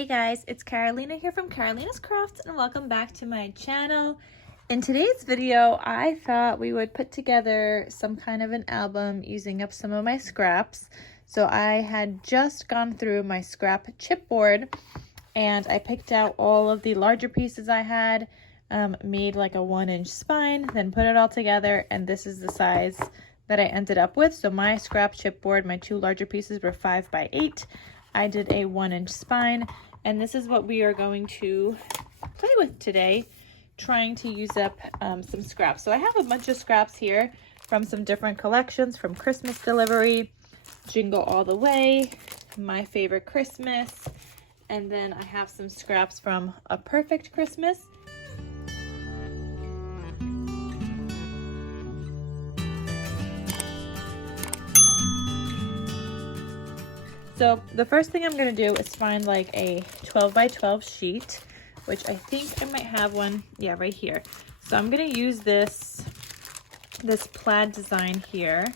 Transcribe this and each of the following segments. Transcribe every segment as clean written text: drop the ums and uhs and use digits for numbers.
Hey guys, it's Carolina here from KarolinasKrafts and welcome back to my channel. In today's video, I thought we would put together some kind of an album using up some of my scraps. So I had just gone through my scrap chipboard and I picked out all of the larger pieces I had, made like a 1-inch spine, then put it all together, and this is the size that I ended up with. So my scrap chipboard, my two larger pieces were 5 by 8. I did a 1-inch spine, and this is what we are going to play with today, trying to use up some scraps. So I have a bunch of scraps here from some different collections, from Christmas Delivery, Jingle All the Way, My Favorite Christmas, and then I have some scraps from A Perfect Christmas. So the first thing I'm going to do is find like a 12 by 12 sheet, which I think I might have one, yeah, right here. So I'm going to use this plaid design here.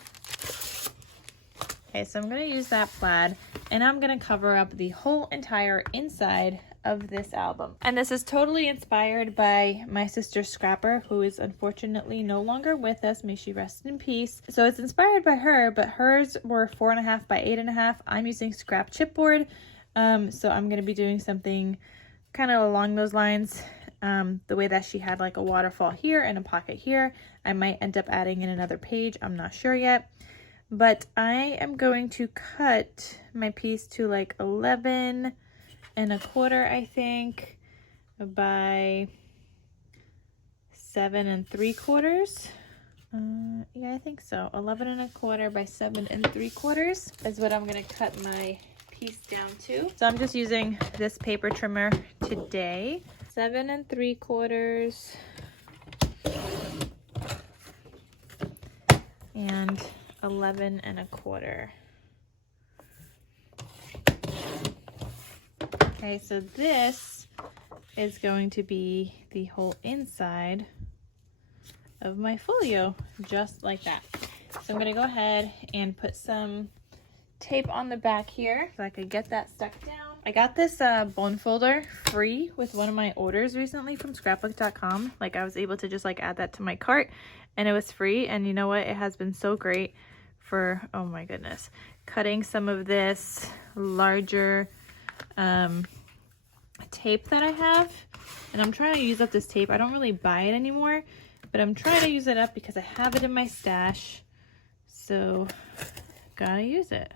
Okay, so I'm going to use that plaid, and I'm going to cover up the whole entire inside of this album. And this is totally inspired by my sister Scrapper, who is unfortunately no longer with us. May she rest in peace. So it's inspired by her, but hers were 4.5 by 8.5. I'm using scrap chipboard. So I'm going to be doing something kind of along those lines. The way that she had like a waterfall here and a pocket here. I might end up adding in another page. I'm not sure yet. But I am going to cut my piece to like 11 1/4, I think, by 7 3/4. Yeah, I think so. 11 1/4 by 7 3/4 is what I'm going to cut my piece down to. So I'm just using this paper trimmer today. 7 3/4 and 11 1/4. Okay, so this is going to be the whole inside of my folio, just like that. So I'm going to go ahead and put some tape on the back here so I could get that stuck down. I got this bone folder free with one of my orders recently from scrapbook.com. Like, I was able to just like add that to my cart, and it was free. And you know what? It has been so great for, oh my goodness, cutting some of this larger tape that I have. And I'm trying to use up this tape. I don't really buy it anymore, but I'm trying to use it up because I have it in my stash. So gotta use it.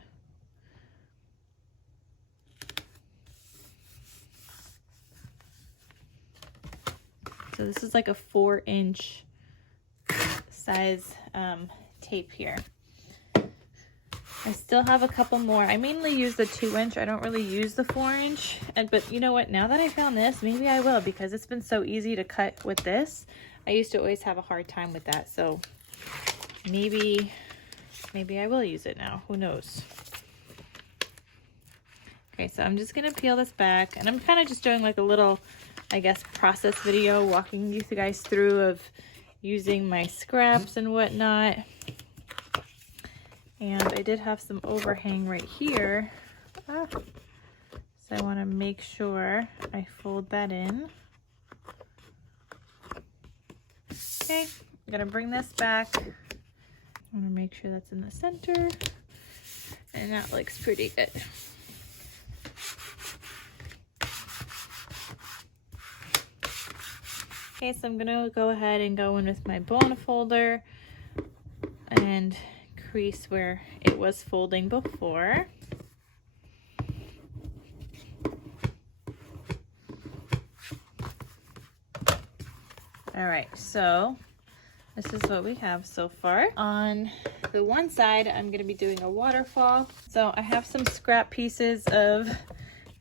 So this is like a 4-inch size tape here. I still have a couple more. I mainly use the 2-inch. I don't really use the 4-inch. But you know what? Now that I found this, maybe I will, because it's been so easy to cut with this. I used to always have a hard time with that. So maybe I will use it now. Who knows? Okay, so I'm just going to peel this back. And I'm kind of just doing like a little, I guess, process video, walking you guys through of using my scraps and whatnot. And I did have some overhang right here. So I want to make sure I fold that in. Okay, I'm going to bring this back. I want to make sure that's in the center. And that looks pretty good. Okay, so I'm going to go ahead and go in with my bone folder and crease where it was folding before. All right, so this is what we have so far. On the one side, I'm going to be doing a waterfall. So I have some scrap pieces of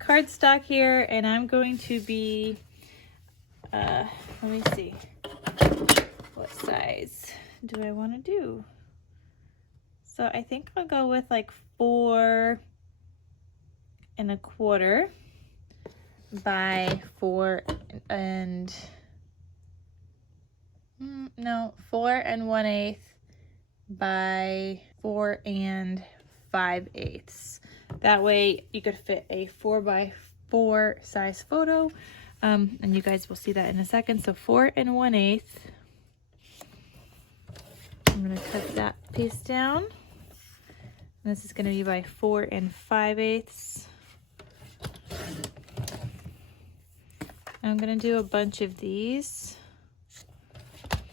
cardstock here, and I'm going to be, let me see, what size do I want to do? So I think I'll go with like 4 1/4 by 4 1/8 by 4 5/8. That way you could fit a 4 by 4 size photo. And you guys will see that in a second. So 4 1/8. I'm gonna cut that piece down. And this is gonna be by 4 5/8. I'm gonna do a bunch of these.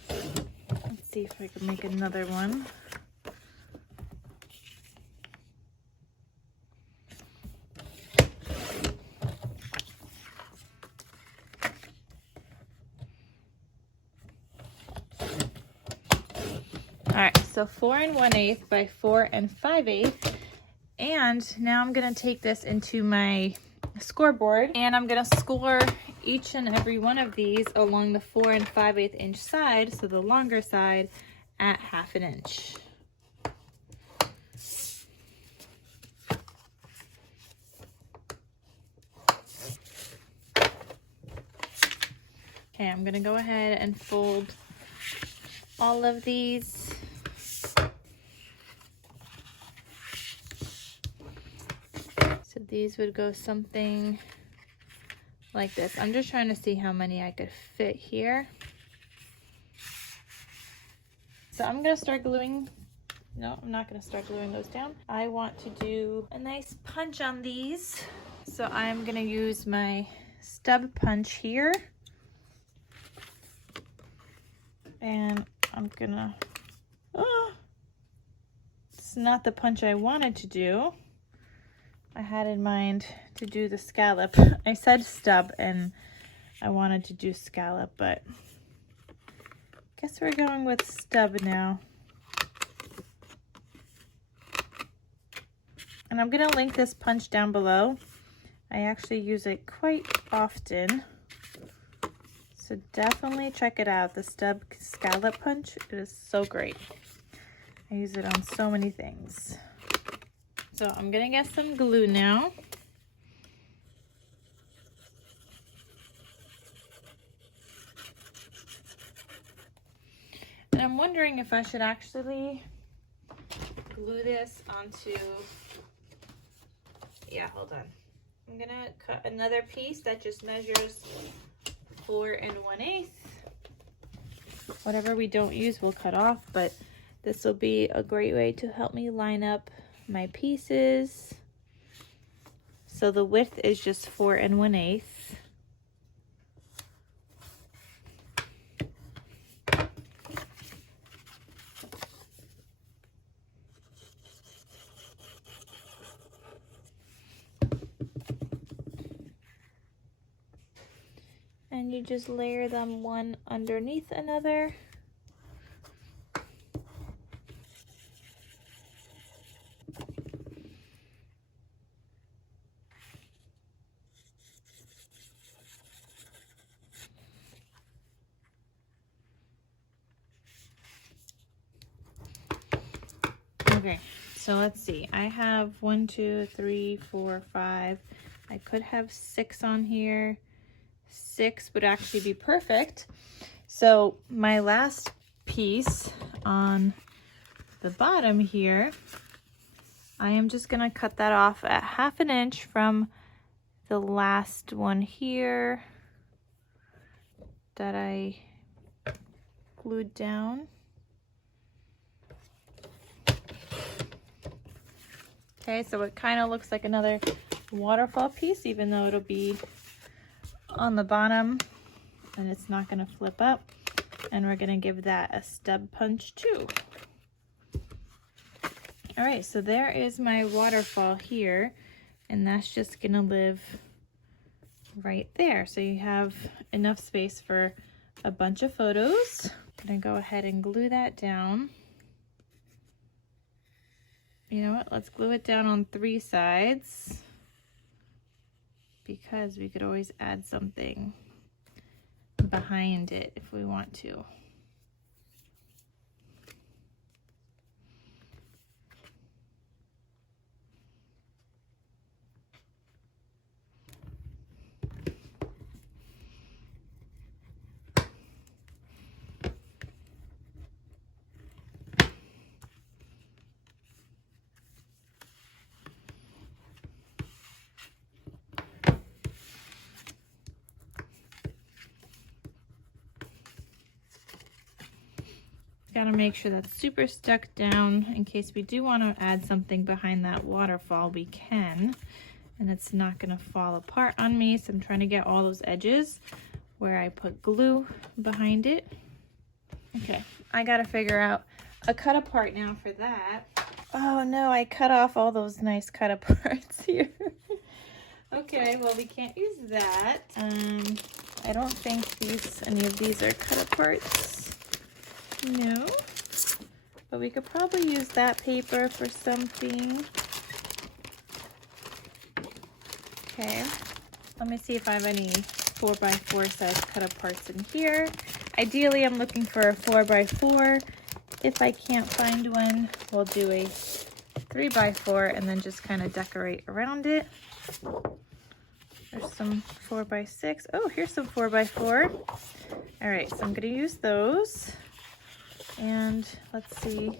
Let's see if I can make another one. All right, so 4 1/8 by 4 5/8. And now I'm gonna take this into my scoreboard and I'm gonna score each and every one of these along the 4 5/8 inch side, so the longer side, at 1/2 inch. Okay, I'm gonna go ahead and fold all of these. So these would go something like this. I'm just trying to see how many I could fit here. So I'm gonna start gluing. No, I'm not gonna start gluing those down. I want to do a nice punch on these. So I'm gonna use my stub punch here. And I'm gonna, it's not the punch I wanted to do. I had in mind to do the scallop. I said stub and I wanted to do scallop, but guess we're going with stub now. And I'm gonna link this punch down below. I actually use it quite often. So definitely check it out, the stub scallop punch. It is so great. I use it on so many things. So I'm gonna get some glue now. And I'm wondering if I should actually glue this onto, yeah, hold on. I'm gonna cut another piece that just measures 4 1/8. Whatever we don't use we'll cut off, but this will be a great way to help me line up my pieces. So the width is just 4 1/8. And you just layer them one underneath another. Okay, so let's see. I have 1, 2, 3, 4, 5. I could have 6 on here. 6 would actually be perfect. So my last piece on the bottom here, I am just gonna cut that off at 1/2 inch from the last one here that I glued down. Okay, so it kind of looks like another waterfall piece, even though it'll be on the bottom and it's not going to flip up. And we're going to give that a stub punch too. All right, so there is my waterfall here, and that's just going to live right there. So you have enough space for a bunch of photos. I'm going to go ahead and glue that down. You know what, let's glue it down on 3 sides, because we could always add something behind it if we want to. Gotta make sure that's super stuck down in case we do want to add something behind that waterfall, we can. And it's not gonna fall apart on me. So I'm trying to get all those edges where I put glue behind it. Okay, I gotta figure out a cut apart now for that. Oh no, I cut off all those nice cut aparts here. Okay, well we can't use that. I don't think any of these are cut aparts. No, but we could probably use that paper for something. Okay, let me see if I have any 4x4 size cut aparts in here. Ideally, I'm looking for a 4x4. If I can't find one, we'll do a 3x4 and then just kind of decorate around it. There's some 4x6. Oh, here's some 4x4. All right, so I'm gonna use those. And let's see.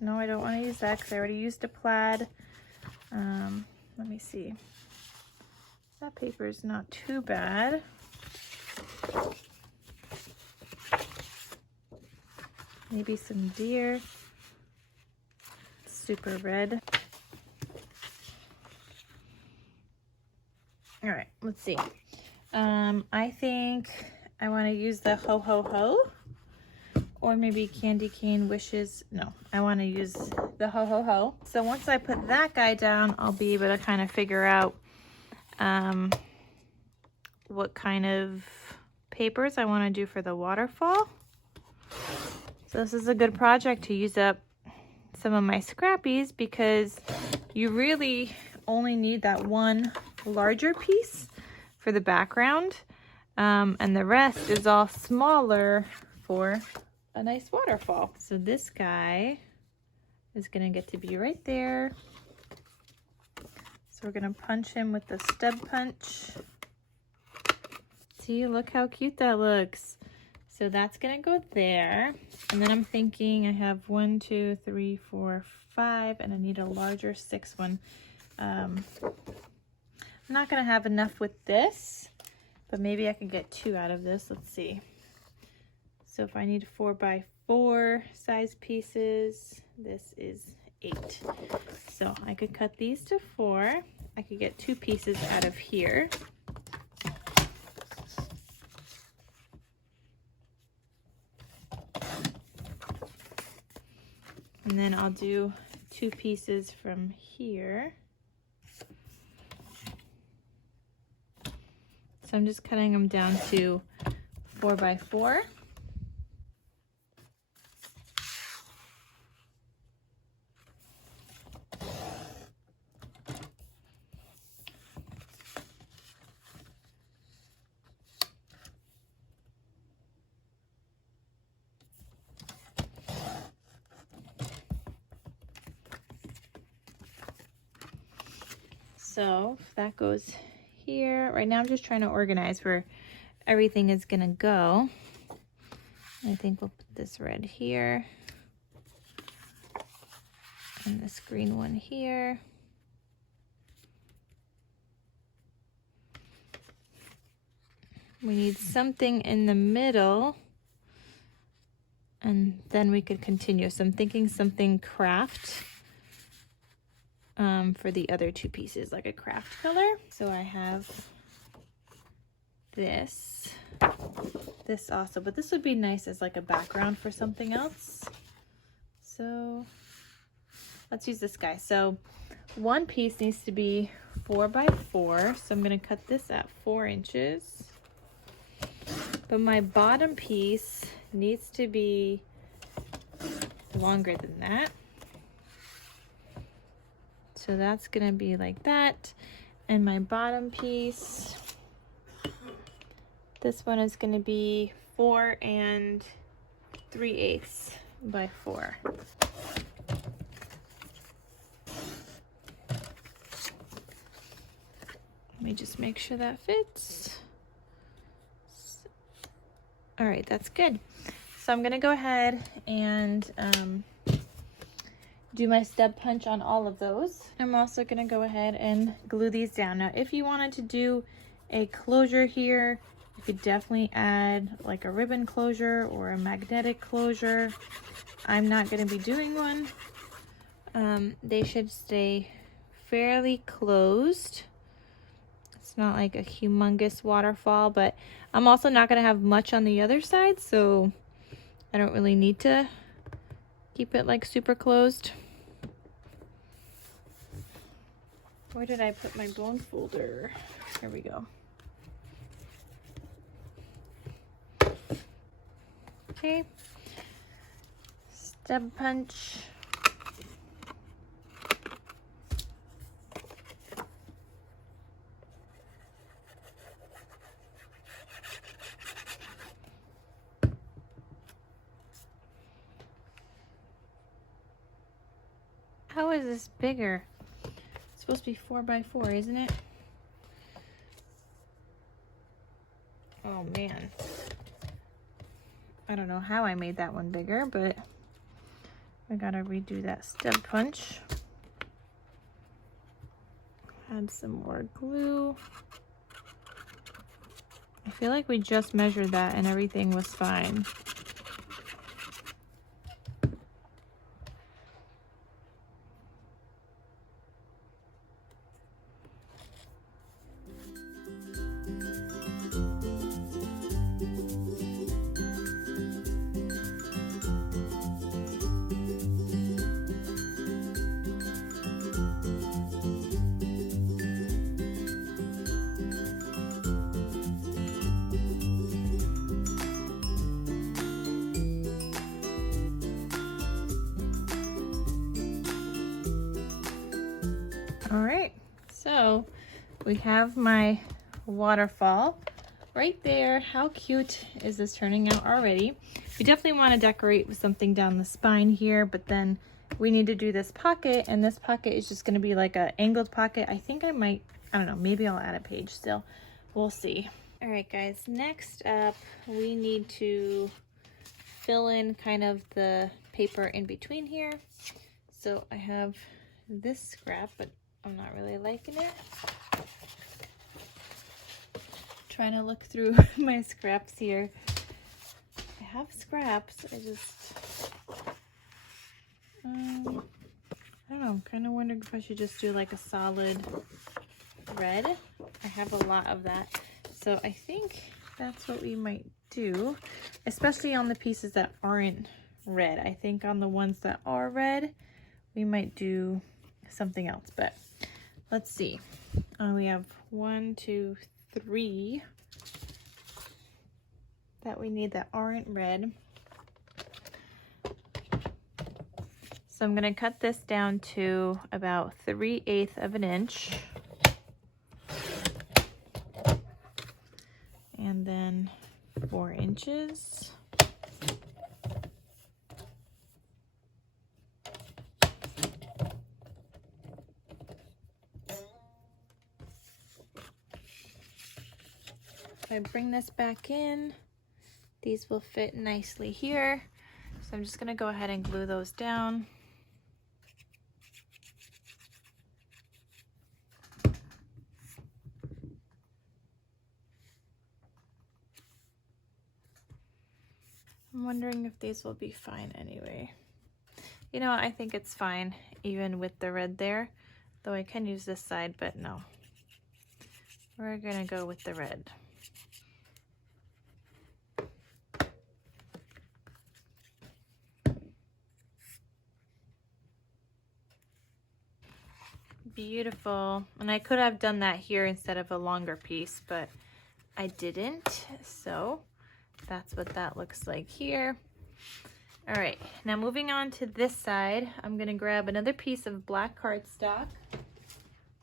No, I don't want to use that because I already used a plaid. Let me see. That paper is not too bad. Maybe some deer. Super red. All right, let's see. I think I want to use the ho ho ho, or maybe candy cane wishes. No, I want to use the ho ho ho. So once I put that guy down, I'll be able to kind of figure out what kind of papers I want to do for the waterfall. So this is a good project to use up some of my scrappies because you really only need that one larger piece for the background, and the rest is all smaller for a nice waterfall. So this guy is gonna get to be right there. So we're gonna punch him with the stub punch. See, look how cute that looks. So that's gonna go there. And then I'm thinking I have 1, 2, 3, 4, 5, and I need a larger 6th one. I'm not gonna have enough with this, but maybe I can get 2 out of this. Let's see. So if I need 4x4 size pieces, this is 8. So I could cut these to 4. I could get 2 pieces out of here. And then I'll do 2 pieces from here. So I'm just cutting them down to 4x4. So that goes here. Right now I'm just trying to organize where everything is gonna go. I think we'll put this red here and this green one here. We need something in the middle and then we could continue. So I'm thinking something craft for the other 2 pieces, like a craft color. So I have this also, but this would be nice as like a background for something else. So let's use this guy. So one piece needs to be 4x4. So I'm gonna cut this at 4 inches. But my bottom piece needs to be longer than that. So that's gonna be like that. And my bottom piece, this one is gonna be 4 3/8 by 4. Let me just make sure that fits. All right, that's good. So I'm gonna go ahead and do my stub punch on all of those. I'm also gonna go ahead and glue these down. Now, if you wanted to do a closure here, You could definitely add like a ribbon closure or a magnetic closure. I'm not going to be doing one. They should stay fairly closed. It's not like a humongous waterfall, but I'm also not going to have much on the other side, so I don't really need to keep it like super closed. Where did I put my bone folder? Here we go. Okay. Stub punch. How is this bigger? It's supposed to be 4 by 4, isn't it? Oh man. I don't know how I made that one bigger, but I gotta redo that stub punch. Add some more glue. I feel like we just measured that and everything was fine. All right, so we have my waterfall right there. How cute is this turning out already? We definitely want to decorate with something down the spine here, but then we need to do this pocket, and this pocket is just going to be like an angled pocket. I think I don't know, maybe I'll add a page still. We'll see. All right, guys, next up, we need to fill in kind of the paper in between here. So I have this scrap, but I'm not really liking it. Trying to look through my scraps here. I have scraps, I just, I don't know, I'm kind of wondering if I should just do like a solid red. I have a lot of that. So I think that's what we might do, especially on the pieces that aren't red. I think on the ones that are red, we might do something else, but let's see. We have 1, 2, 3 that we need that aren't red. So I'm going to cut this down to about 3/8 of an inch. And then 4 inches. If I bring this back in, these will fit nicely here. So I'm just going to go ahead and glue those down. I'm wondering if these will be fine anyway. You know, I think it's fine even with the red there, though I can use this side, but no. We're gonna go with the red. Beautiful. And I could have done that here instead of a longer piece, but I didn't, so that's what that looks like here. All right, now moving on to this side, I'm gonna grab another piece of black cardstock.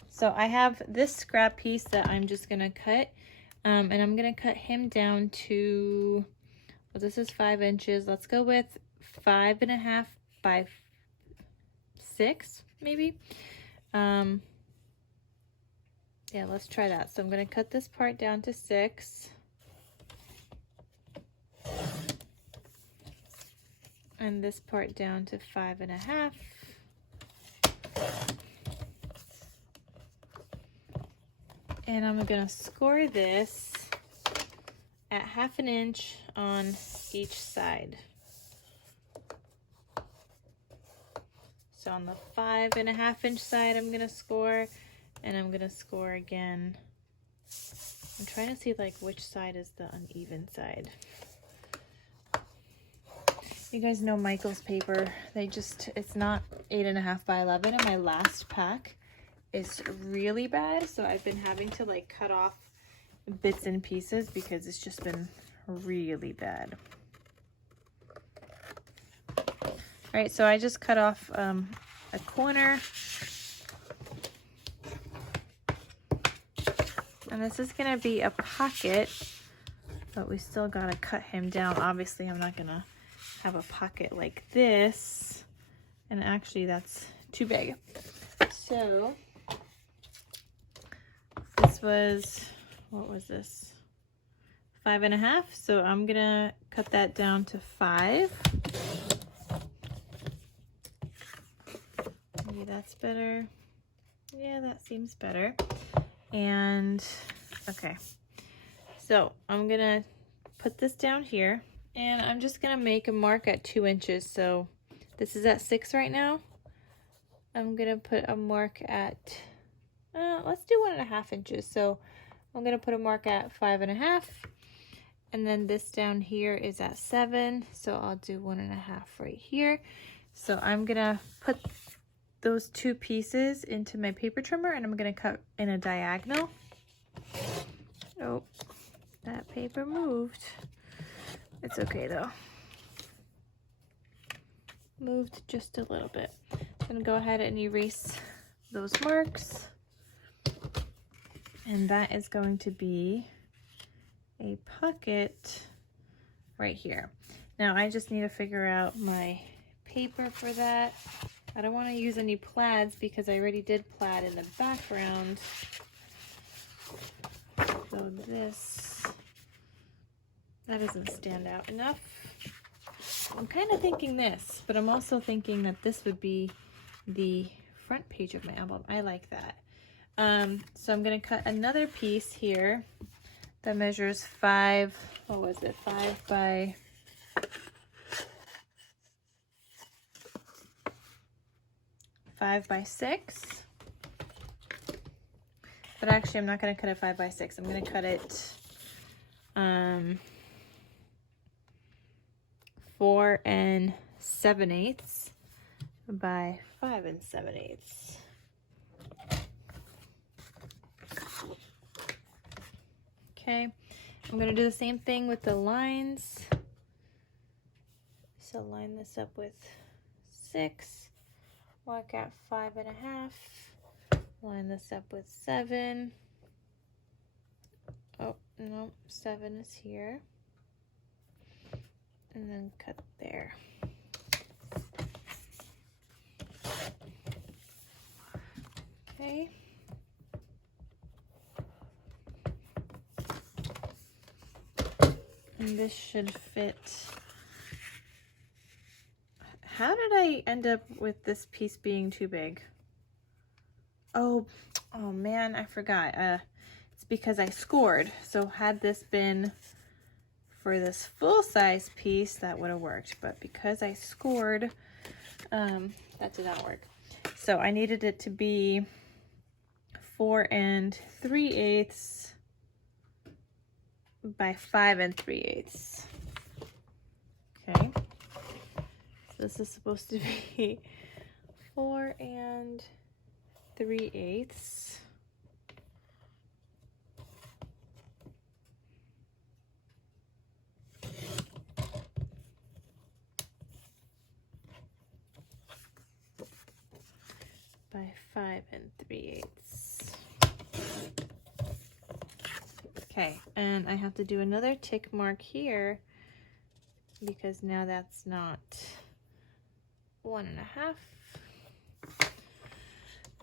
So I have this scrap piece that I'm just gonna cut, and I'm gonna cut him down to, well, this is 5 inches. Let's go with 5.5 by 6, maybe. Yeah, let's try that. So I'm gonna cut this part down to 6. And this part down to 5.5. And I'm gonna score this at 1/2 inch on each side. So on the 5.5 inch side, I'm gonna score, and I'm gonna score again. I'm trying to see like which side is the uneven side. You guys know Michael's paper. It's not 8.5 by 11, and my last pack is really bad. So I've been having to like cut off bits and pieces because it's just been really bad. All right, so I just cut off a corner. And this is gonna be a pocket, but we still gotta cut him down. Obviously, I'm not gonna have a pocket like this, and actually that's too big. So this was, what was this, 5.5, so I'm gonna cut that down to 5. Maybe that's better. Yeah, that seems better. And okay, so I'm gonna put this down here. And I'm just gonna make a mark at 2 inches. So this is at 6 right now. I'm gonna put a mark at, let's do 1.5 inches. So I'm gonna put a mark at 5.5. And then this down here is at 7. So I'll do 1.5 right here. So I'm gonna put those 2 pieces into my paper trimmer, and I'm gonna cut in a diagonal. Oh, that paper moved. It's okay though. Moved just a little bit. I'm gonna go ahead and erase those marks. And that is going to be a pocket right here. Now I just need to figure out my paper for that. I don't want to use any plaids because I already did plaid in the background. So that doesn't stand out enough. I'm kind of thinking this, but I'm also thinking that this would be the front page of my album. I like that. So I'm going to cut another piece here that measures 5, what was it, 5 by 6. But actually I'm not going to cut it 5 by 6. I'm going to cut it 4 7/8 by 5 7/8. Okay, I'm going to do the same thing with the lines. So line this up with 6, mark at 5.5, line this up with 7. Oh, no, 7 is here. And then cut there. Okay. And this should fit. How did I end up with this piece being too big? Oh man, I forgot. It's because I scored. So had this been for this full-size piece, that would have worked. But because I scored, that did not work. So I needed it to be 4 3/8 by 5 3/8. Okay. So this is supposed to be 4 3/8. By 5 3/8. Okay, and I have to do another tick mark here because now that's not 1.5.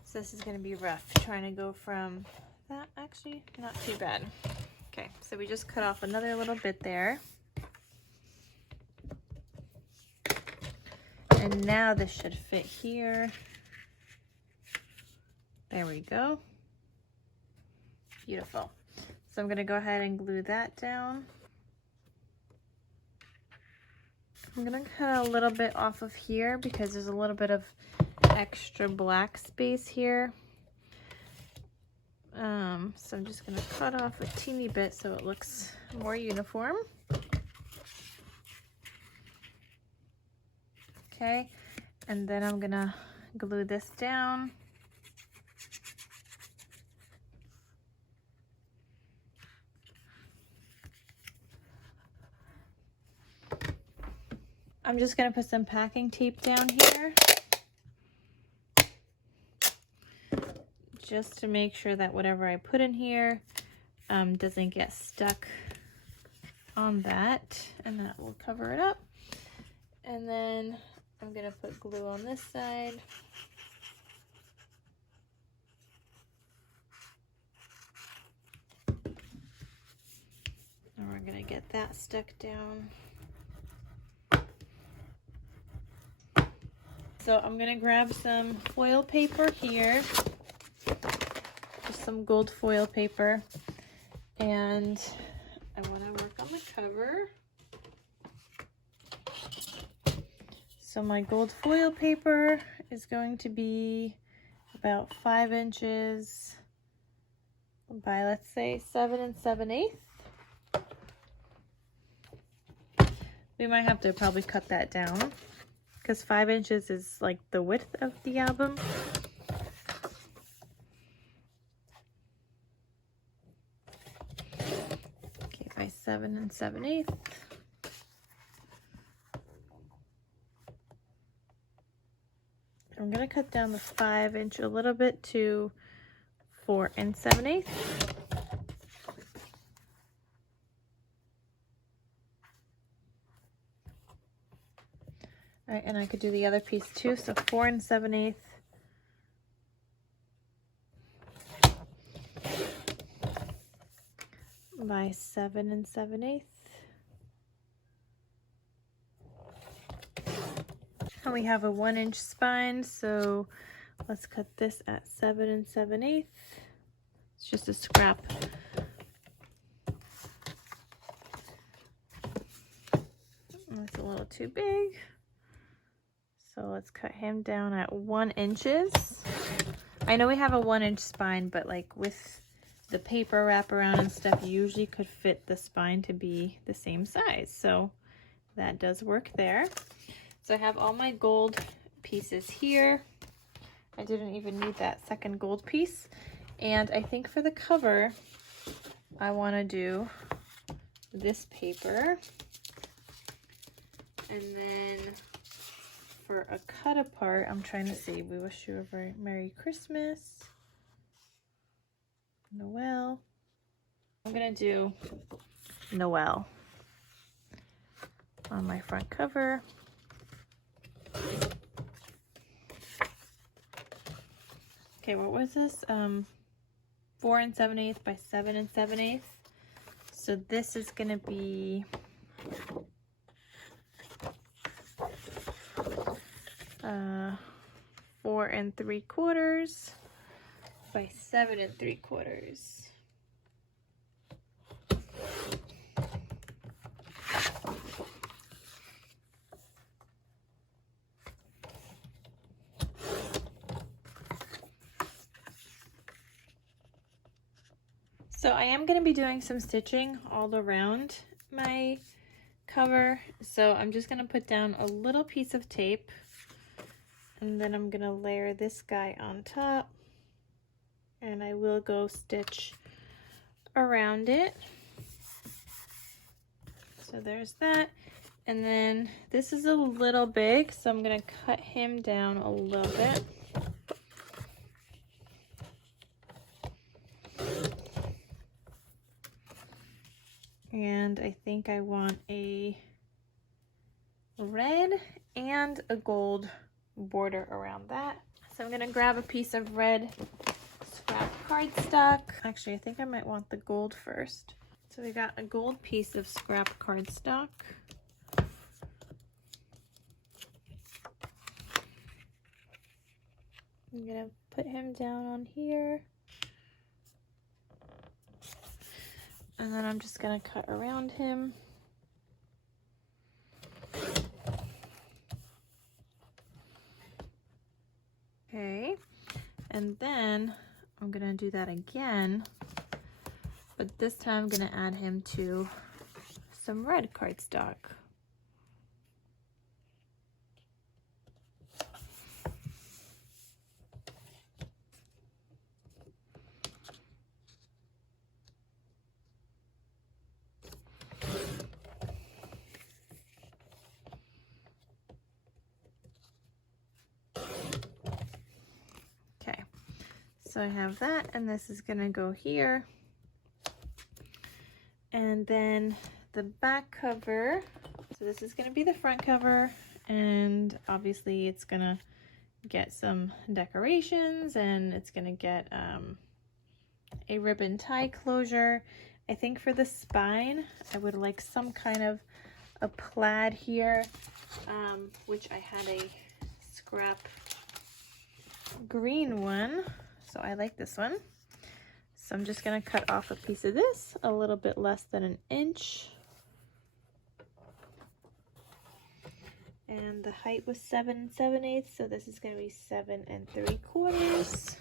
So this is going to be rough trying to go from that. Actually, not too bad. Okay, so we just cut off another little bit there. And now this should fit here. There we go. Beautiful. So I'm going to go ahead and glue that down. I'm gonna cut a little bit off of here because there's a little bit of extra black space here. So I'm just gonna cut off a teeny bit so it looks more uniform. Okay, and then I'm gonna glue this down. I'm just gonna put some packing tape down here just to make sure that whatever I put in here doesn't get stuck on that, and that will cover it up. And then I'm gonna put glue on this side. And we're gonna get that stuck down. So I'm gonna grab some foil paper here, just some gold foil paper, and I wanna work on the cover. So my gold foil paper is going to be about 5 inches by, let's say, 7 7/8. We might have to probably cut that down because 5 inches is like the width of the album. Okay, by 7 7/8. I'm gonna cut down the 5 inch a little bit to 4 7/8. All right, and I could do the other piece too, so 4 7/8. By 7 7/8. And we have a 1 inch spine, so let's cut this at 7 7/8. It's just a scrap. That's a little too big. So let's cut him down at 1 inches. I know we have a 1 inch spine, but like with the paper wraparound and stuff, you usually could fit the spine to be the same size. So that does work there. So I have all my gold pieces here. I didn't even need that second gold piece. And I think for the cover, I want to do this paper. And then for a cut apart, I'm trying to see, we wish you a very Merry Christmas, Noel. I'm gonna do Noel on my front cover. Okay, what was this? 4 7/8 by 7 7/8. So this is gonna be 4 3/4 by 7 3/4. So I am going to be doing some stitching all around my cover. So I'm just going to put down a little piece of tape, and then I'm going to layer this guy on top, and I will go stitch around it. So there's that. And then this is a little big, so I'm going to cut him down a little bit. And I think I want a red and a gold border around that. So I'm gonna grab a piece of red scrap cardstock. Actually, I think I might want the gold first. So we got a gold piece of scrap cardstock. I'm gonna put him down on here. And then I'm just gonna cut around him. And then I'm gonna do that again, but this time I'm gonna add him to some red cardstock. So I have that, and this is gonna go here. And then the back cover, so this is gonna be the front cover, and obviously it's gonna get some decorations, and it's gonna get a ribbon tie closure. I think for the spine, I would like some kind of a plaid here, which I had a scrap green one. So I like this one. So I'm just gonna cut off a piece of this, a little bit less than an inch. And the height was 7 7/8, so this is gonna be 7 3/4.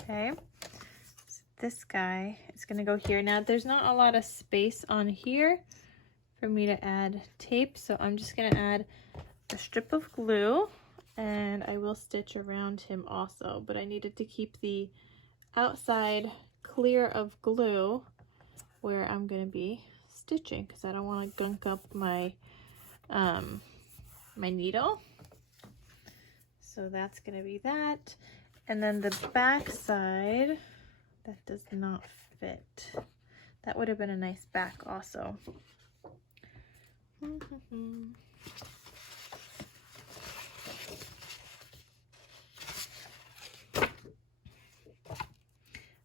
Okay. This guy is going to go here. Now there's not a lot of space on here for me to add tape, so I'm just going to add a strip of glue, and I will stitch around him also, but I needed to keep the outside clear of glue where I'm going to be stitching because I don't want to gunk up my my needle. So that's going to be that. And then the back side, that does not fit. That would have been a nice back also.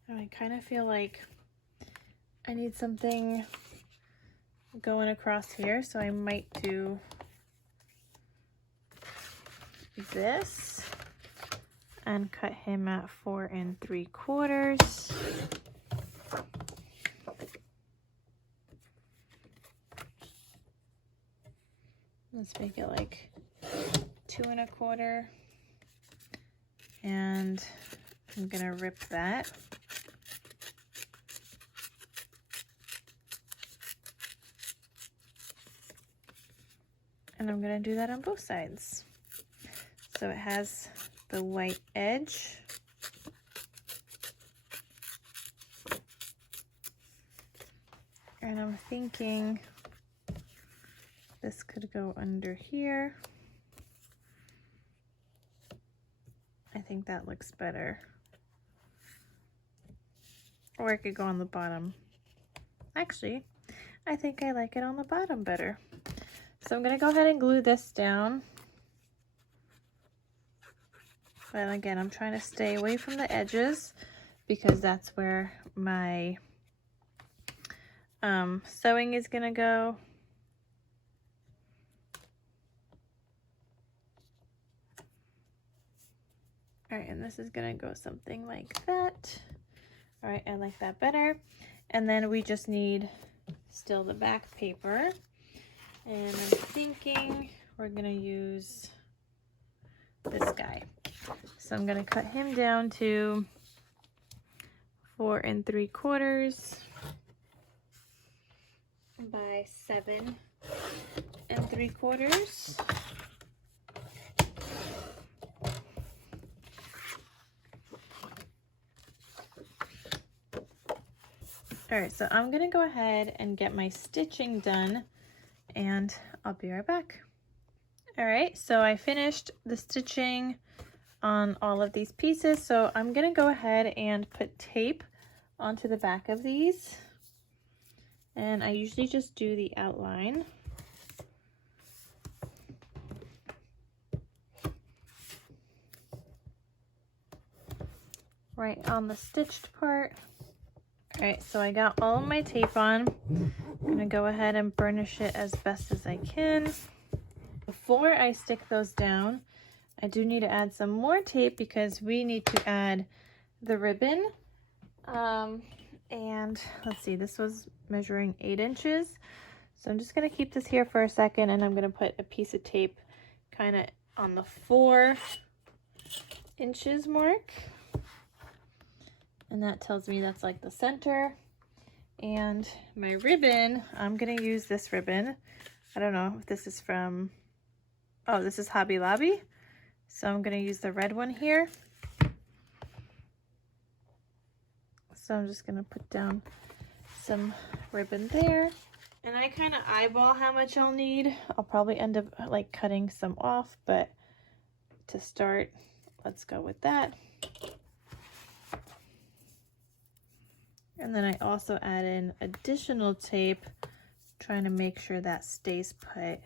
I kind of feel like I need something going across here, so I might do this and cut him at 4 3/4. Let's make it like 2 1/4, and I'm gonna rip that. And I'm gonna do that on both sides. So it has the white edge. And I'm thinking this could go under here. I think that looks better. Or it could go on the bottom. Actually, I think I like it on the bottom better. So I'm gonna go ahead and glue this down. But again, I'm trying to stay away from the edges because that's where my sewing is gonna go. All right, and this is gonna go something like that. All right, I like that better. And then we just need still the back paper. And I'm thinking we're gonna use this guy. So I'm gonna cut him down to 4 3/4 by 7 3/4. All right, so I'm gonna go ahead and get my stitching done, and I'll be right back. All right, so I finished the stitching on all of these pieces, so I'm gonna go ahead and put tape onto the back of these, and I usually just do the outline. Right on the stitched part. All right, so I got all of my tape on. I'm gonna go ahead and burnish it as best as I can. Before I stick those down, I do need to add some more tape because we need to add the ribbon. And let's see, this was measuring 8 inches. So I'm just gonna keep this here for a second, and I'm gonna put a piece of tape kind of on the 4 inches mark. And that tells me that's like the center. And my ribbon, I'm gonna use this ribbon. I don't know if this is from, oh, this is Hobby Lobby. So I'm gonna use the red one here. So I'm just gonna put down some ribbon there. And I kind of eyeball how much I'll need. I'll probably end up like cutting some off, but to start, let's go with that. And then I also add in additional tape, trying to make sure that stays put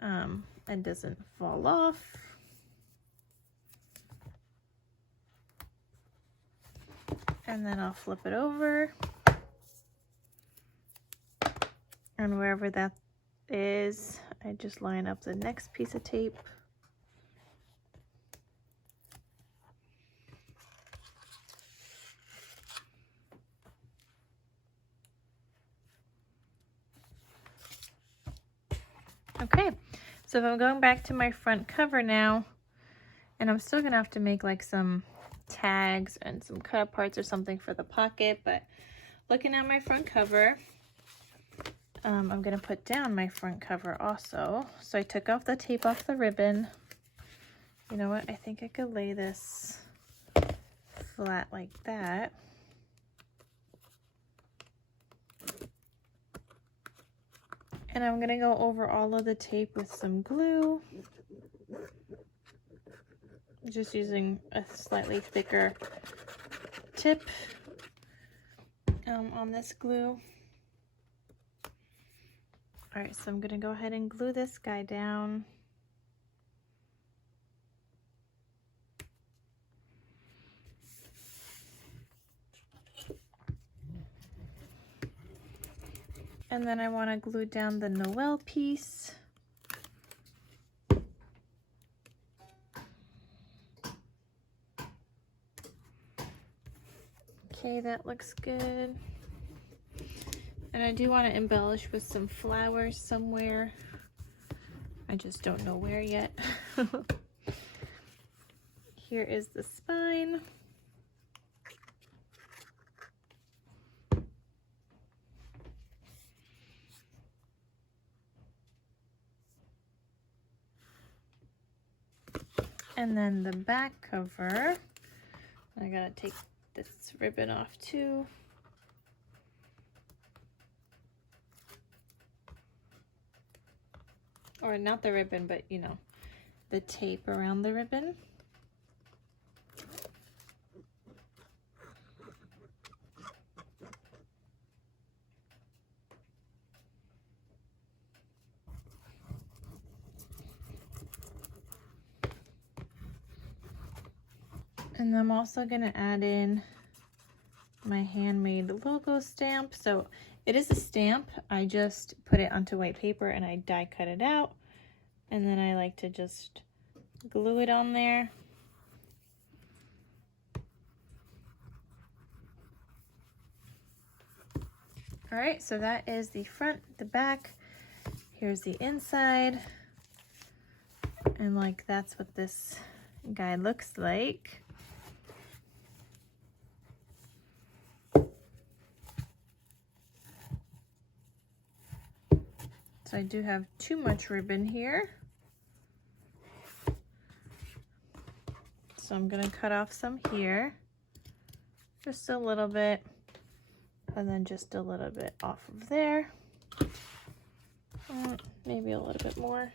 and doesn't fall off. And then I'll flip it over. And wherever that is, I just line up the next piece of tape. Okay, so if I'm going back to my front cover now, and I'm still gonna have to make like some tags and some cut parts or something for the pocket, but looking at my front cover, I'm gonna put down my front cover also. So I took off the tape off the ribbon. You know what, I think I could lay this flat like that. And I'm gonna go over all of the tape with some glue. Just using a slightly thicker tip on this glue. All right, so I'm gonna go ahead and glue this guy down. And then I want to glue down the Noel piece. Okay, that looks good. And I do want to embellish with some flowers somewhere. I just don't know where yet. Here is the spine. And then the back cover, I gotta take this ribbon off too. Or not the ribbon, but you know, the tape around the ribbon. And I'm also gonna add in my handmade logo stamp. So it is a stamp. I just put it onto white paper and I die cut it out. And then I like to just glue it on there. All right, so that is the front, the back. Here's the inside. And like, that's what this guy looks like. So I do have too much ribbon here. So I'm gonna cut off some here, just a little bit, and then just a little bit off of there. Maybe a little bit more.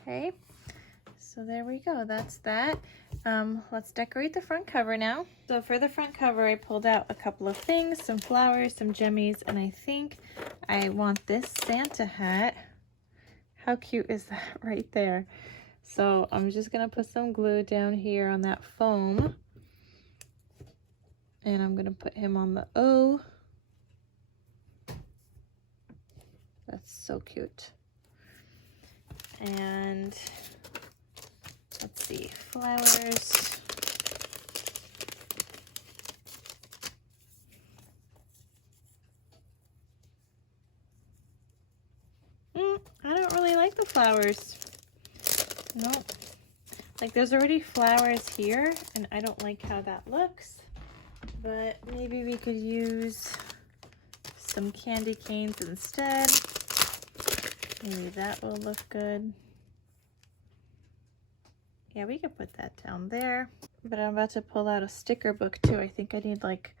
Okay, so there we go, that's that. Let's decorate the front cover now. So for the front cover, I pulled out a couple of things, some flowers, some jemmies, and I think I want this Santa hat. How cute is that right there? So I'm just gonna put some glue down here on that foam. And I'm gonna put him on the O. That's so cute. And let's let's see, flowers. I don't really like the flowers. Nope. Like there's already flowers here and I don't like how that looks. But maybe we could use some candy canes instead. Maybe that will look good. Yeah, we could put that down there. But I'm about to pull out a sticker book too. I think I need like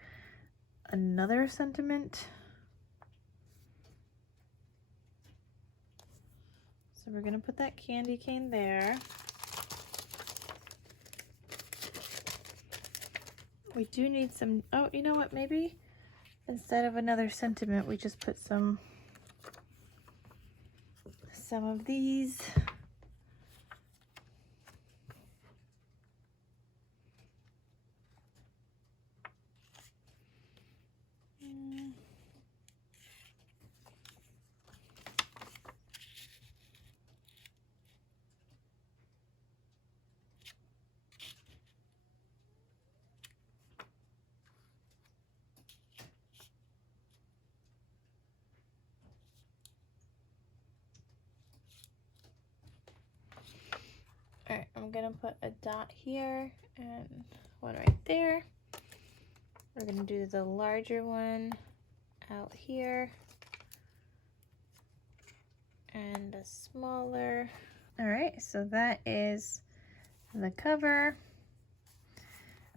another sentiment. So we're gonna put that candy cane there. We do need some, oh, you know what, maybe instead of another sentiment, we just put some of these. All right, I'm gonna put a dot here and one right there. We're gonna do the larger one out here and a smaller. All right, so that is the cover.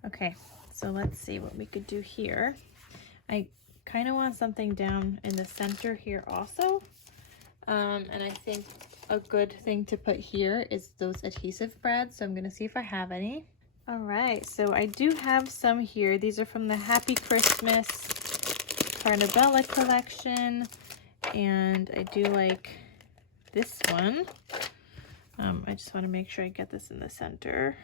Okay, so let's see what we could do here. I kind of want something down in the center here also. And I think a good thing to put here is those adhesive brads. So I'm gonna see if I have any. All right, so I do have some here. These are from the Happy Christmas Carnabella collection. And I do like this one. I just wanna make sure I get this in the center,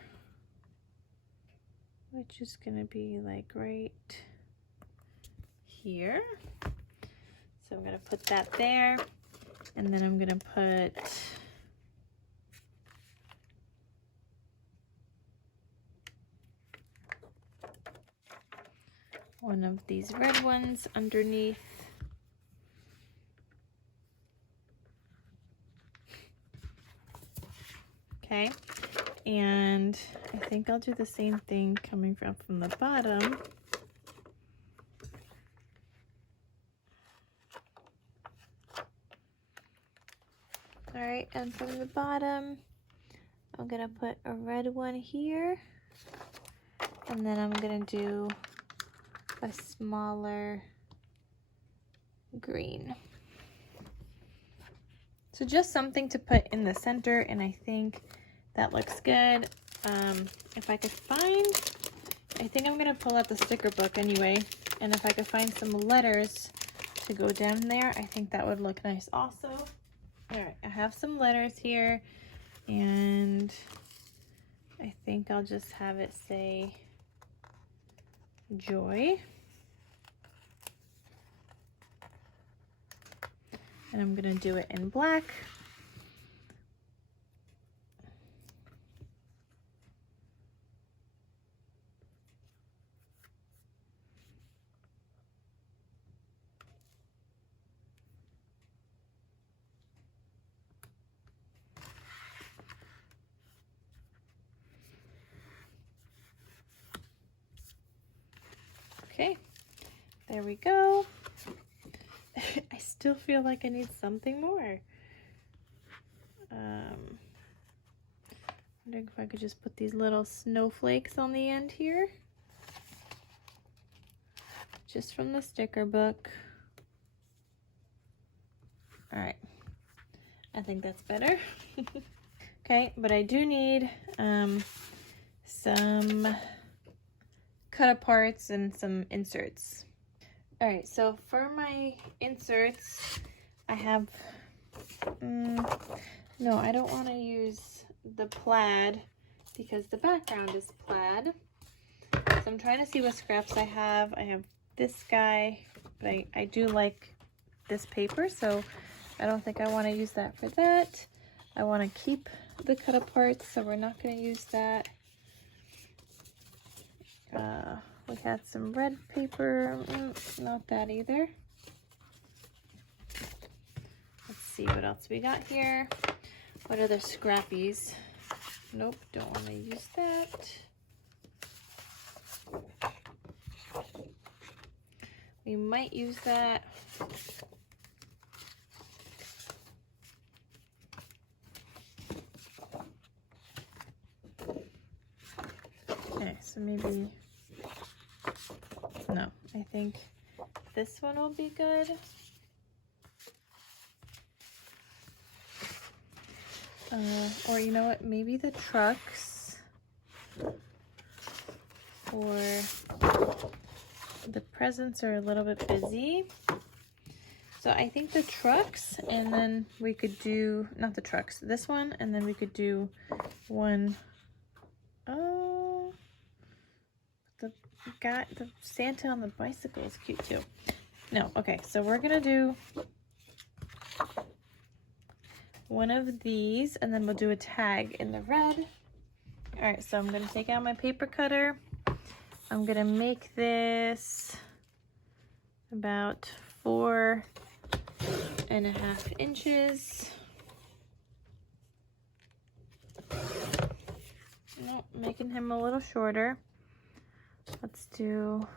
which is gonna be like right here. So I'm gonna put that there. And then I'm gonna put one of these red ones underneath. Okay, and I think I'll do the same thing coming from the bottom. All right, and from the bottom, I'm gonna put a red one here, and then I'm gonna do a smaller green. So just something to put in the center, and I think that looks good. If I could find, I think I'm gonna pull out the sticker book anyway, and if I could find some letters to go down there, I think that would look nice also. All right, I have some letters here, and I think I'll just have it say joy. And I'm gonna do it in black. Okay, there we go. I still feel like I need something more. Wondering if I could just put these little snowflakes on the end here. Just from the sticker book. All right, I think that's better. Okay, but I do need some cut aparts and some inserts. All right, so for my inserts, I have, no, I don't want to use the plaid because the background is plaid. So I'm trying to see what scraps I have. I have this guy, but I do like this paper, so I don't think I want to use that for that. I want to keep the cut apart, so we're not going to use that. We had some red paper, not that either. Let's see what else we got here. What other scrappies? Nope, don't want to use that. We might use that. Okay, so maybe, no, I think this one will be good. Or you know what, maybe the trucks, or the presents are a little bit busy. So I think the trucks, and then we could do, not the trucks, this one, and then we could do one, the Santa on the bicycle is cute too. No, okay, so we're gonna do one of these, and then we'll do a tag in the red. All right, so I'm gonna take out my paper cutter. I'm gonna make this about 4.5 inches. Nope, making him a little shorter. Let's do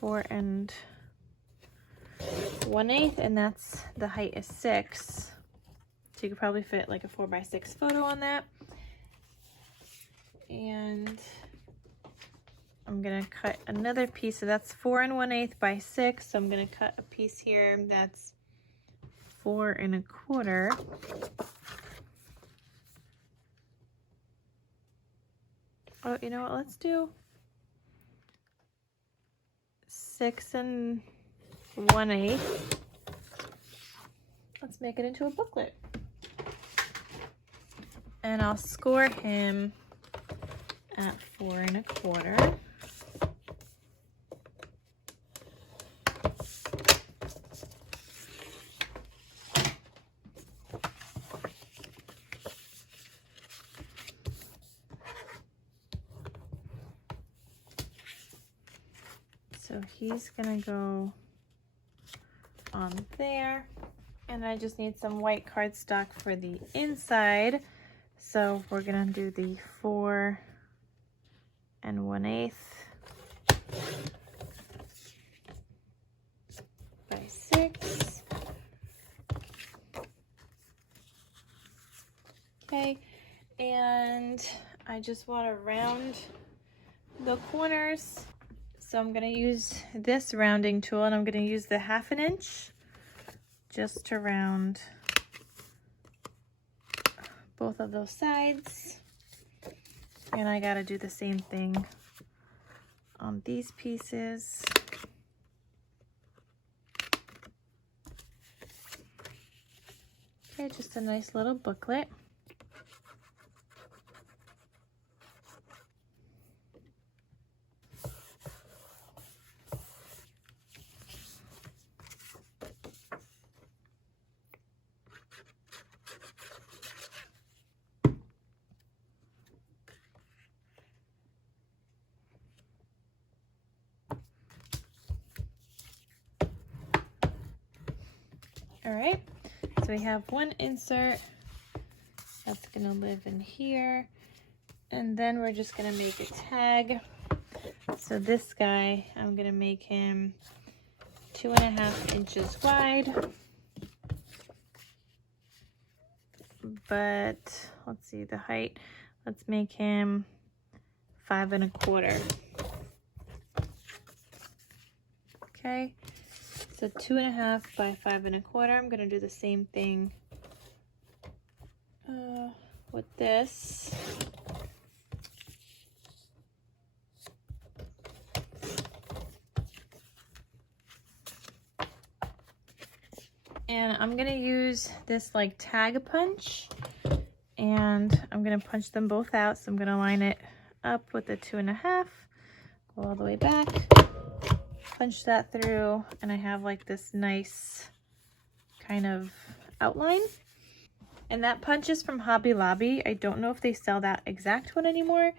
4 1/8, and that's, the height is 6. So you could probably fit like a 4x6 photo on that. And I'm gonna cut another piece, so that's 4 1/8 by 6. So I'm gonna cut a piece here that's 4 1/4. Oh, you know what? Let's do 6 1/8. Let's make it into a booklet. And I'll score him at 4 1/4. So he's gonna go on there, and I just need some white cardstock for the inside. So we're gonna do the 4 1/8 by 6. Okay, and I just want to round the corners. So I'm going to use this rounding tool, and I'm going to use the 1/2 inch just to round both of those sides. And I got to do the same thing on these pieces. Okay, just a nice little booklet. All right, so we have one insert that's gonna live in here, and then we're just gonna make a tag. So this guy, I'm gonna make him 2.5 inches wide, but let's see the height. Let's make him 5 1/4. Okay. So 2.5 by 5 1/4. I'm gonna do the same thing with this. And I'm gonna use this like tag punch, and I'm gonna punch them both out. So I'm gonna line it up with the 2.5, go all the way back, punch that through, and I have like this nice kind of outline. And that punch is from Hobby Lobby. I don't know if they sell that exact one anymore,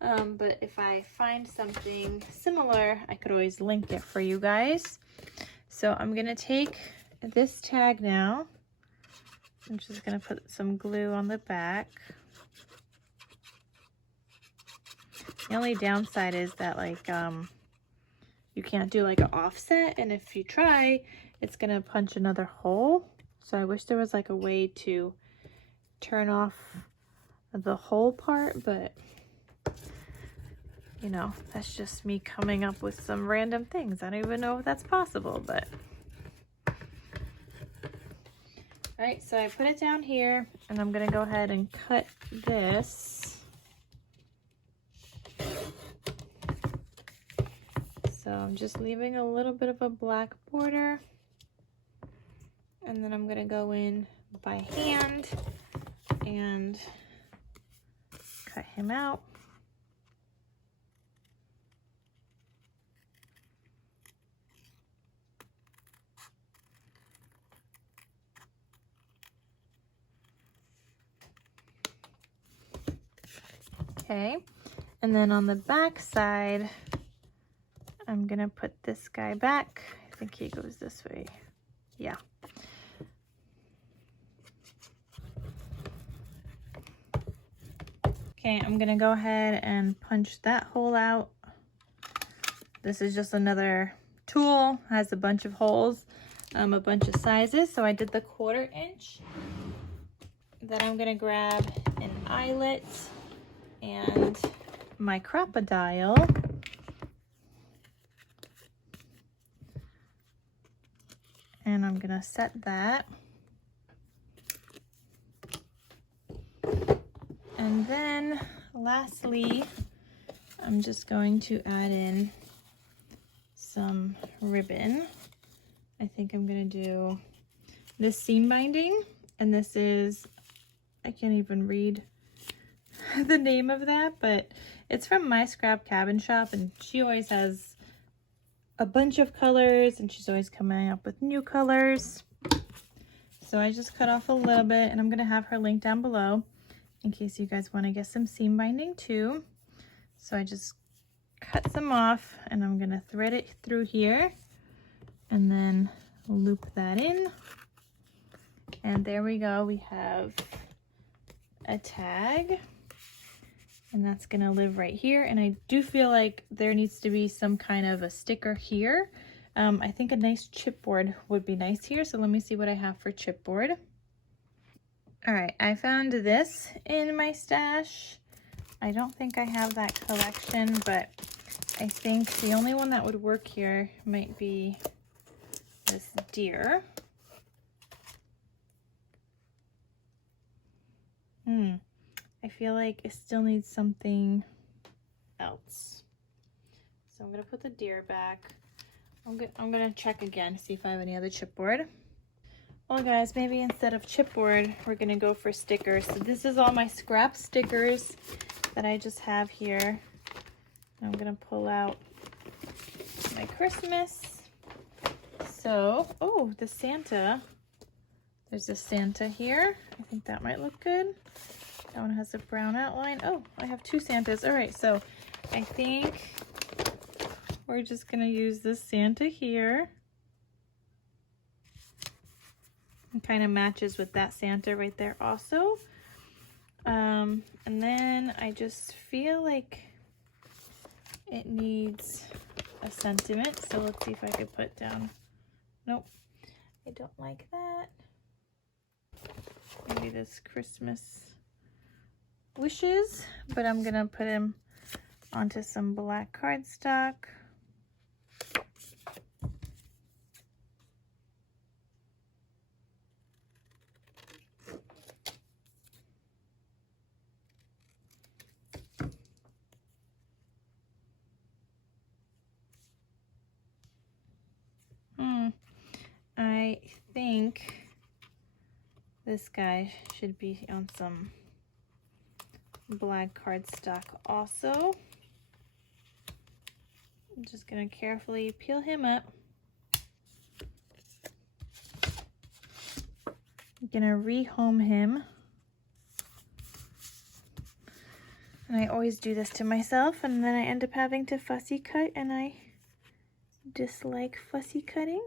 but if I find something similar, I could always link it for you guys. So I'm gonna take this tag now. I'm just gonna put some glue on the back. The only downside is that like you can't do like an offset, and if you try, it's gonna punch another hole. So I wish there was like a way to turn off the hole part, but you know, that's just me coming up with some random things. I don't even know if that's possible, but all right, so I put it down here, and I'm gonna go ahead and cut this. So I'm just leaving a little bit of a black border, and then I'm gonna go in by hand and cut him out. Okay, and then on the back side, I'm gonna put this guy back. I think he goes this way. Yeah. Okay, I'm gonna go ahead and punch that hole out. This is just another tool, has a bunch of holes, a bunch of sizes. So I did the 1/4 inch. Then I'm gonna grab an eyelet and my crocodile. And I'm gonna set that. And then lastly, I'm just going to add in some ribbon. I think I'm gonna do this seam binding, and this is, I can't even read the name of that, but it's from My Scrap Cabin Shop, and she always has a bunch of colors, and she's always coming up with new colors. So I just cut off a little bit, and I'm gonna have her link down below in case you guys want to get some seam binding too. So I just cut some off, and I'm gonna thread it through here and then loop that in. And there we go, we have a tag, and that's gonna live right here. And I do feel like there needs to be some kind of a sticker here. I think a nice chipboard would be nice here, so let me see what I have for chipboard. All right, I found this in my stash. I don't think I have that collection, but I think the only one that would work here might be this deer. I feel like it still needs something else. So I'm gonna put the deer back. I'm gonna check again, see if I have any other chipboard. Well guys, maybe instead of chipboard, we're gonna go for stickers. So this is all my scrap stickers that I just have here. I'm gonna pull out my Christmas. So, oh, the Santa. There's a Santa here. I think that might look good. That one has a brown outline. Oh, I have 2 Santas. All right, so I think we're just gonna use this Santa here. It kind of matches with that Santa right there also. And then I just feel like it needs a sentiment. So let's see if I could put down, nope, I don't like that. Maybe this Christmas wishes, but I'm gonna put him onto some black cardstock. I think this guy should be on some black cardstock also. I'm just gonna carefully peel him up. I'm gonna rehome him And I always do this to myself, and then I end up having to fussy cut, and I dislike fussy cutting.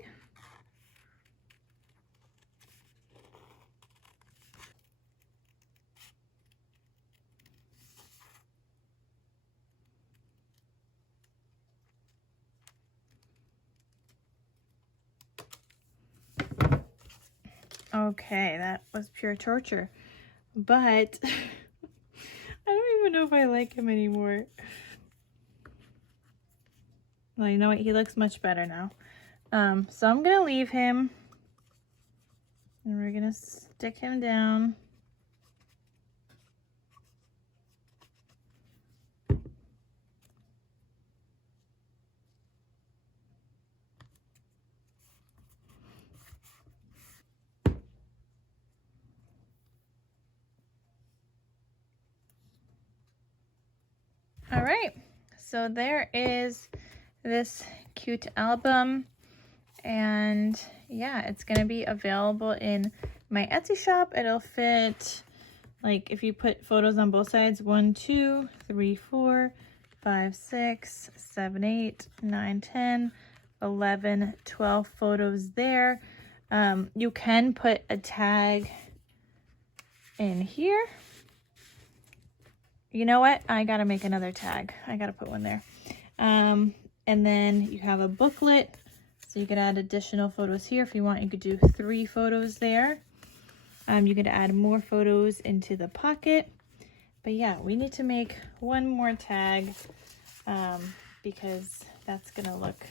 Okay, that was pure torture, but I don't even know if I like him anymore. Well, you know what? He looks much better now. So I'm gonna leave him, and we're gonna stick him down. All right, so there is this cute album, and yeah, it's gonna be available in my Etsy shop. It'll fit, like, if you put photos on both sides, 1, 2, 3, 4, 5, 6, 7, 8, 9, 10, 11, 12 photos there. You can put a tag in here. You know what? I gotta make another tag. I gotta put one there. And then you have a booklet, so you could add additional photos here. If you want, you could do 3 photos there. You could add more photos into the pocket. But yeah, we need to make one more tag because that's gonna look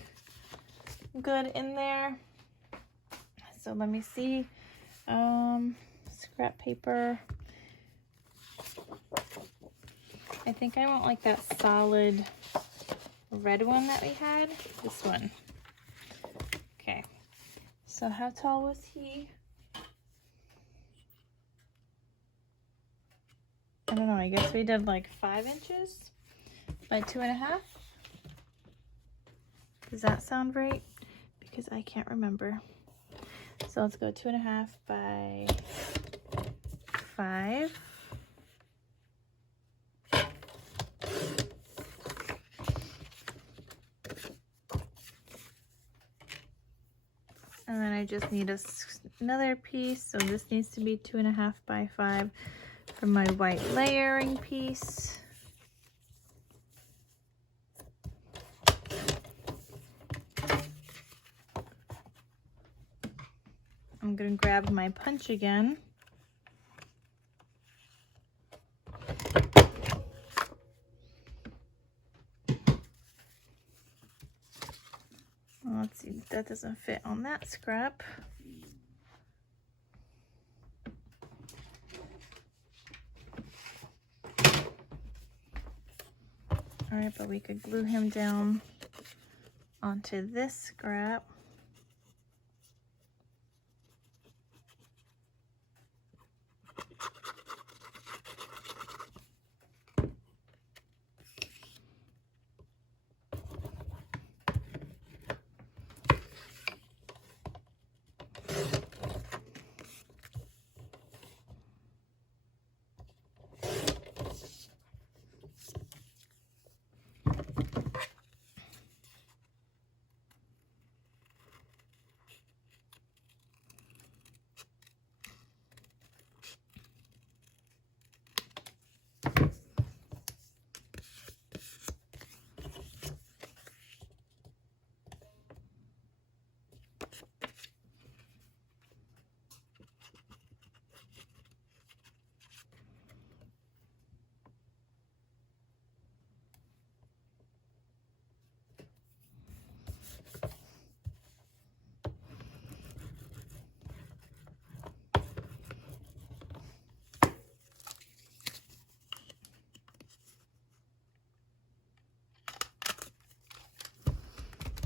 good in there. So let me see. Scrap paper. I think I want like that solid red one that we had. This one. Okay. So how tall was he? I don't know. I guess we did like 5 inches by 2.5. Does that sound right? Because I can't remember. So let's go 2.5 by 5. And then I just need another piece. So this needs to be 2.5 by 5 for my white layering piece. I'm gonna grab my punch again. Let's see, that doesn't fit on that scrap. All right, but we could glue him down onto this scrap.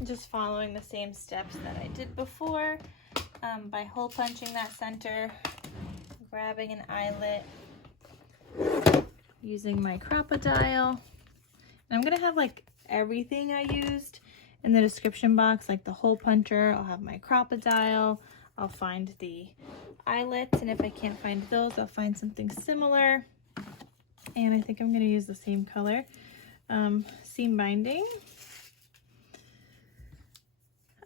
Just following the same steps that I did before, by hole punching that center, grabbing an eyelet, using my Crop-A-Dile. And I'm gonna have like everything I used in the description box, like the hole puncher. I'll have my Crop-A-Dile, I'll find the eyelets, and if I can't find those, I'll find something similar. and I think I'm going to use the same color seam binding.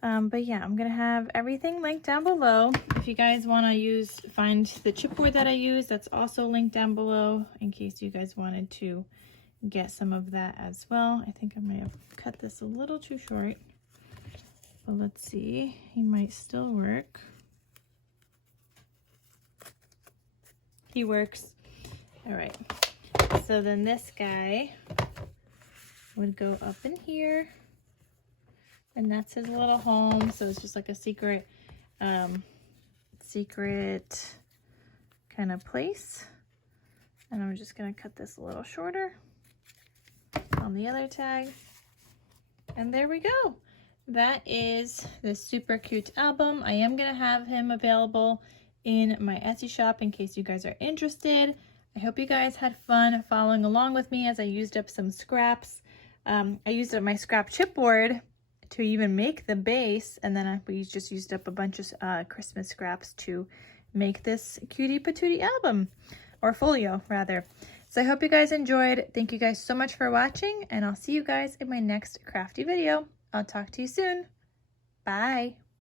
But yeah, I'm going to have everything linked down below. If you guys want to find the chipboard that I use, that's also linked down below in case you guys wanted to get some of that as well. I think I might have cut this a little too short, but let's see. He might still work. He works. All right. So then this guy would go up in here, and that's his little home. So it's just like a secret kind of place. And I'm just gonna cut this a little shorter on the other tag. And there we go. That is the super cute album. I am gonna have him available in my Etsy shop in case you guys are interested. I hope you guys had fun following along with me as I used up some scraps. I used up my scrap chipboard to even make the base, and then we just used up a bunch of Christmas scraps to make this cutie patootie album, or folio rather. So I hope you guys enjoyed. Thank you guys so much for watching, and I'll see you guys in my next crafty video. I'll talk to you soon. Bye.